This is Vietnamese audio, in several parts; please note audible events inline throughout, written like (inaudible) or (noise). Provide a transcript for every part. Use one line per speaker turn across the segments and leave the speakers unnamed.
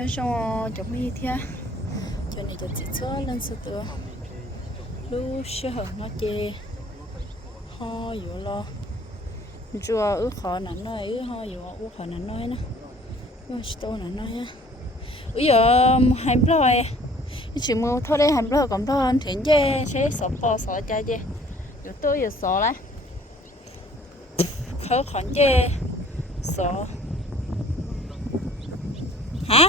nhớ xong chụp mi thia cho này cho chị xóa lên sự tựa, lu sơ hở nó chê. Ho dụ lo. Chùa ước khó nản nói ước ho dụ ước khó nản nói nó. Ước tô nản nói á. Ước giờ hai rồi. Chỉ mua thôi đây hai rồi còn thôi thì chê sẽ sợ bò sợ cha chê. Dù tôi giờ sợ đấy. Khó khăn chê. Sợ hả?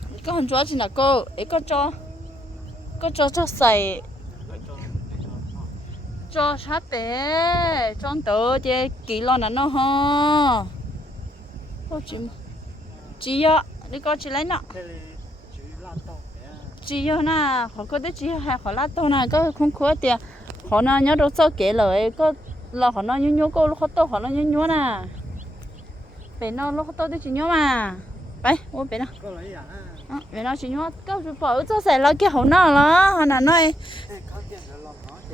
có hình chúa chỉ là cô ấy có cho có cho cho xài cho sát bé cho tớ chứ kỳ lo là nó ha có chị chị ạ đi có chị lấy nọ chị ạ na họ có đấy chị hay họ lát tô này có không khó tiền họ nó nhớ đâu sao kể lời có là họ nó nhớ nhớ cô lúc họ to họ nó nhớ nhớ nè bé nó lúc họ to đấy chị nhớ mà bé ô bé nó bé nó chị nhớ có chụp bỏ cho xài là cái họ nó là họ nào nói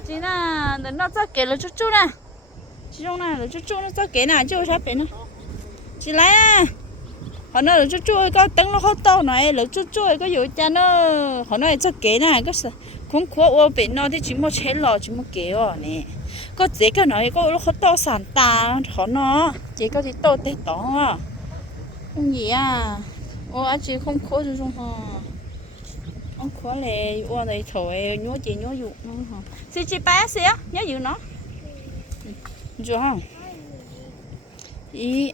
chỉ là để nó cho kể là chút chút nè. Chỉ trong này là chút chút nó cho kể nào chứ sao bé nó chỉ lấy à họ nói là chút chút có tấn nó hot to này, là chút chút có dụ cha nó họ nói cho kể nè, có sao cũng khó ô bé nó thì chỉ một chế lò chỉ một kể à nè. Có dễ cái nói có lúc hot to sản ta họ nó chỉ có gì to tê to không gì à ô chị không khó cho chúng họ à? ông khó lệ ô này thổi nhớ chị, nhớ dụ nó hả Chị chị bé xí á, nhớ dụ nó. Chưa không ý.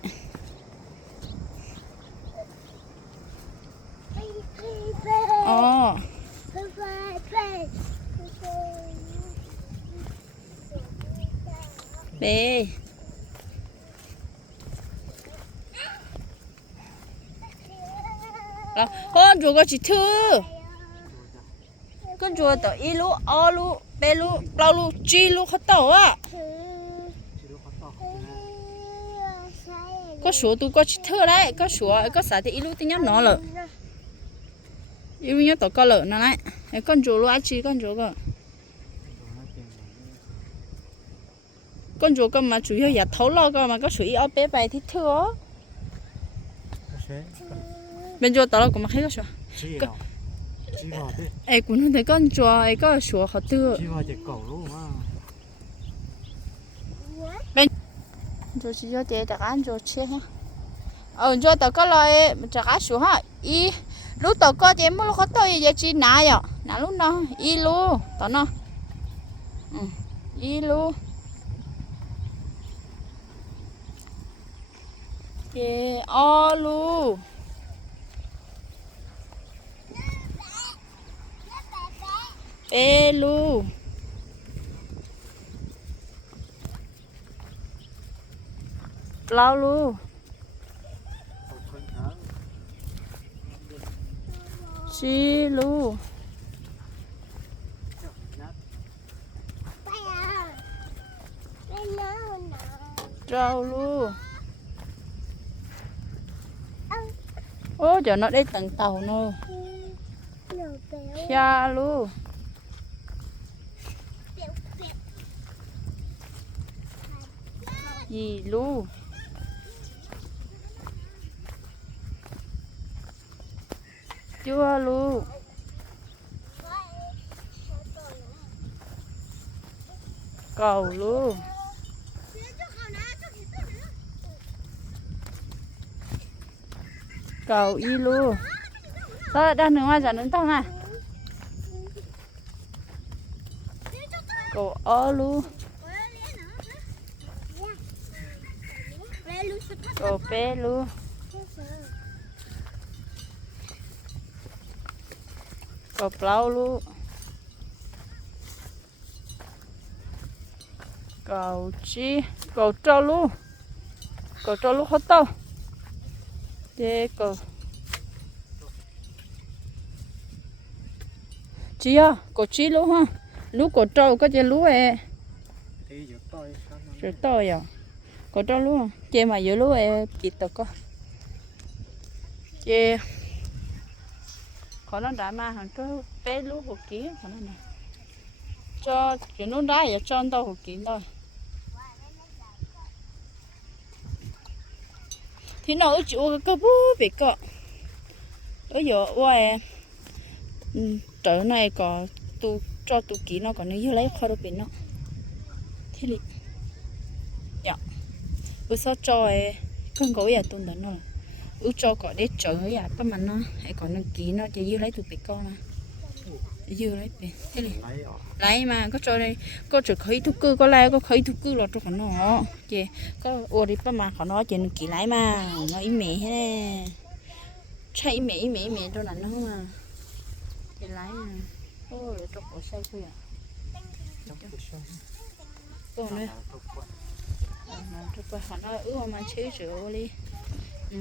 Ờ. Bê. Là con chúa có chỉ thư con chúa tờ y lu o lu bê lu bao lu chi lu khó tàu á có số tu có chỉ thư đấy có số có xả thì y lu tin nhá nó lợ y lu nhá tàu có lợ nó đấy con chúa lu ai chi con chúa cơ con chúa cơ mà chủ yếu là thấu lo cơ mà có số y ở bé bài thì thư bên chỗ tao cũng mặc hết rồi ai cũng không thấy con chó ai có sủa họ tư. Bên chỗ chỉ cho tiền đặt ăn chỗ chia ha ờ chỗ tao có lời đặt ăn sủa ha y lúc tao có tiền mua lúc có tôi giờ chỉ nãy à nãy lúc nào? Y lu tao nó y lu. Yeah, all lu. Pelu. Lau lu. Chi lu. Trâu lu. Ô, giờ nó đây tầng tàu nè. Cha lu. Gì lu? Chưa lu. Cầu luôn cầu y lu. Đó đang đứng ngoài dẫn đến tao nè cầu o lu. ô bê lu ô plau lu cầu chi? Cầu trâu lu cầu trâu lu hết tao. Để cầu. Chị à? Cầu chi lu ha? Lu cầu trâu có gì lu ấy rồi tôi à? Cổ trâu lú chị mà giữa lú ấy chị tao có. Chị khó nó đã mà hàng cái bé lú hộp ký khó nó này cho chuyện nó đã vậy, cho đâu hộp ký thôi thì nó ở chỗ cái bố bị cọ ở giờ ngoài trở này có tu, cho tu ký nó, còn nếu lấy khó đâu bị nó. Thế li dạ bữa sau cho ấy con gối à tuần đó nó ứ cho có để chở à. Bắt mà nó hay còn nó kỹ nó chỉ dư lấy tu bị con mà dư lấy bị thế lấy ở lấy mà có cho đây có chỉ khởi thu cư có lấy có khởi thu cư là cho khả nó. Chị có ô đi bắt mà khả nó chị kỹ lấy mà nó ý mẹ thế nè. Chạy mẹ mẹ mẹ cho nó mà. Chị lấy mà. Ôi cho cổ say cuộc sống cô nữa mà tôi cô họ nói ứ mà chơi rượu đi. Ừ.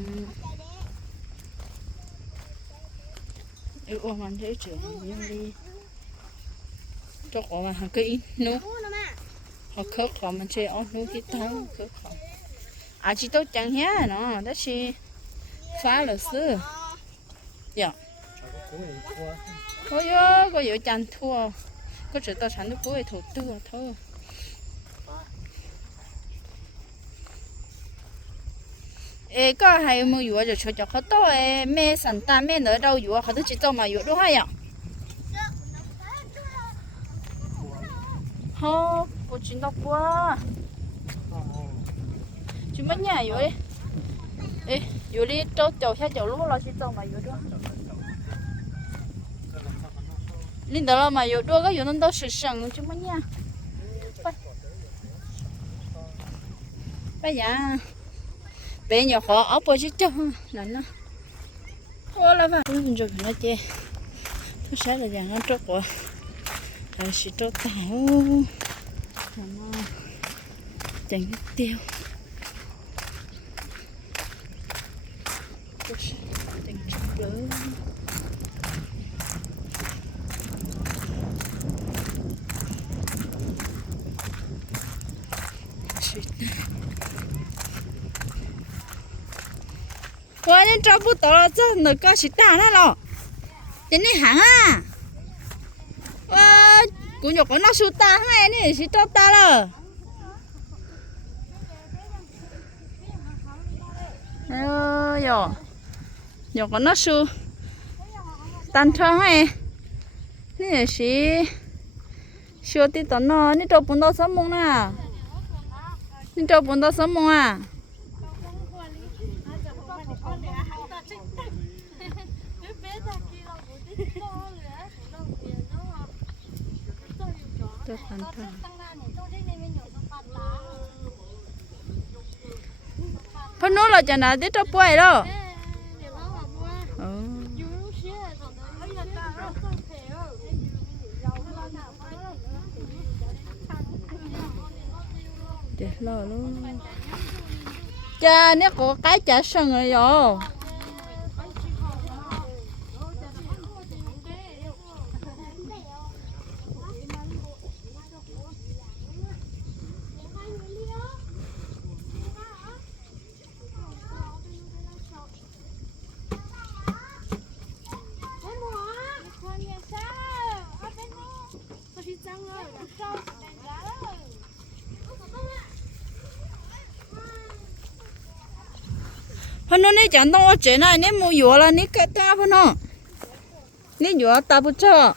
Mà chơi rượu nhiều đi. Cho cổ mà hàng cái nữa họ khớp họ mình chơi ớt nước cái thắng, khớp họ à chỉ tôi chẳng nhá, nó, đó chỉ phá là sư. Dạ. Có yo có yo chẳng thua. Có chỉ tao chẳng được cuối thủ tư thôi. ê có hay mua dừa rồi cho cho họ to ê mẹ sản ta mẹ nữa đâu dừa họ都只做嘛dừa đâu hay à hô cô chuyện đâu quá chúng mình nhà dừa đi ê dừa đi trâu chầu theo chầu lúc lo chỉ做嘛dừa đó linh đó là mà dừa đua cái dừa nó đâu sự sẵn chúng mình nhà bây giờ Bé nhỏ khó ốc vào chứ chứ là nó ô là vào mình chụp nó chê thứ sẽ là dạng nó trốt của là sẽ trốt tàu là nó chẳng biết tiêu. Ủa nên bút tỏ cho nó có sĩ ta đó lọ Thế này hẳn à Ủa Cú nhọc có nó su ta hay nè sĩ cho ta lọ Ơ dò Nhọc có nó su Tan cho hay Nè sĩ Siêu tí tỏ nó Nè cho bún đó sớm mông nè Nè cho bún đó sớm mông à ก็คันพนุเราจะนาดิตป่วยแล้วเดี๋ยวรอลูกจะเนี่ยก็ใกล้จะสังเลยอ Cho tan cho Phân nô là chẳng nào tí cho bùi đâu Ờ Để lo luôn Cha nếu có cái chả sân rồi rồi phân nô này chẳng đông ở trên này nếu mua dừa là nếu cái ta phân nô nếu dừa ta bút cho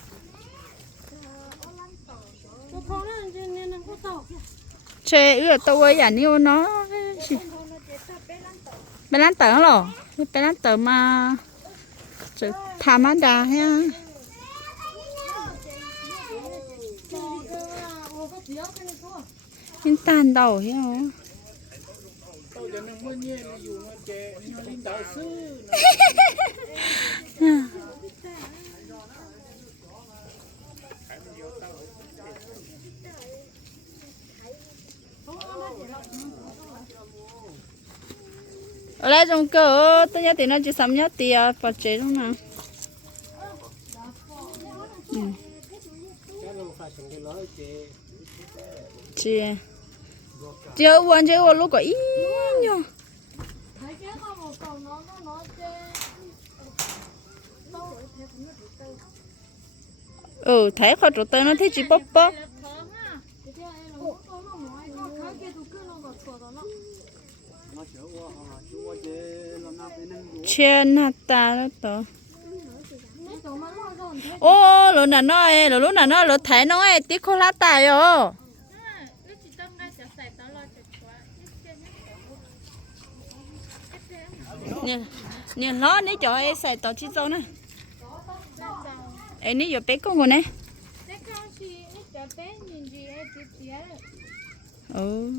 chơi ưa tôi ấy à nếu nó bé lăn tờ rồi bé lăn tờ mà chữ tham ăn đà ha nhưng tan đầu hiểu không tôi giờ nó mới nhẹ nó dùng nó chè nó linh đạo sư ở đây trong cửa tôi nhớ thì nó chỉ sắm nhớ thì và chế trong nào? Chị chị chẳng cái chị ơi lúc có ý nhở thấy cái con một cầu nó nó nó chơi ừ thấy khó trụ tên nó thấy chị bóp bóp nó nó hạt ta đó tổ ô lô nà nó ấy lô nà nó lô thấy nó ấy tí khô lá tài rồi nè nè nó nè cho ấy xài tao chỉ cho nè ấy nè giờ bé con của nè ừ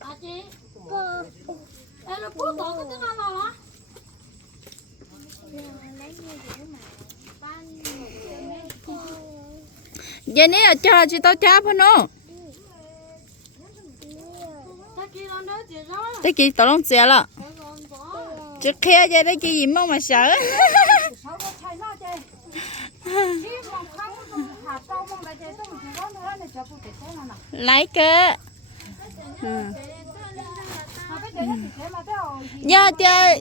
À chị, em nó bút tổ cái tiếng Anh nào hả? giờ nè cho chị tao Ta kia nó đó. Chị tao long xẻ là phải chứ khe giờ đây cái gì mong mà sợ. Chị? (laughs) Không chị thế lấy cơ ừ. Mà cái đấy là chị thế mà cái hồi giờ phải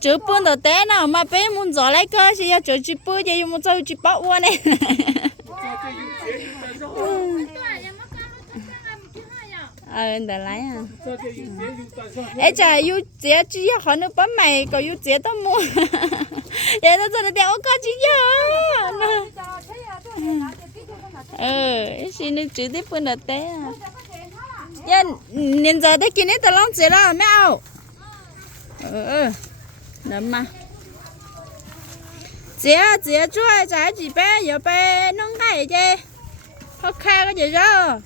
chữ bún đồ té nào mà bé muốn giỏi lấy cơ thì giờ chữ chữ bún giờ muốn chơi chữ bao uốn này ờ để lấy à. Cho chế yêu chế chỉ họ nó bấm mày có yêu chế tao mua. Vậy (laughs) nó giờ đeo có chỉ giờ à nó là ờ xin nó chữ tiếp bún đồ té à cho nên giờ đấy kia tao lắm chế là mẹ ao ờ, ờ nấm mà. Chế chế chuối trái chỉ bé, giờ bé nông cái gì ok cái gì rồi.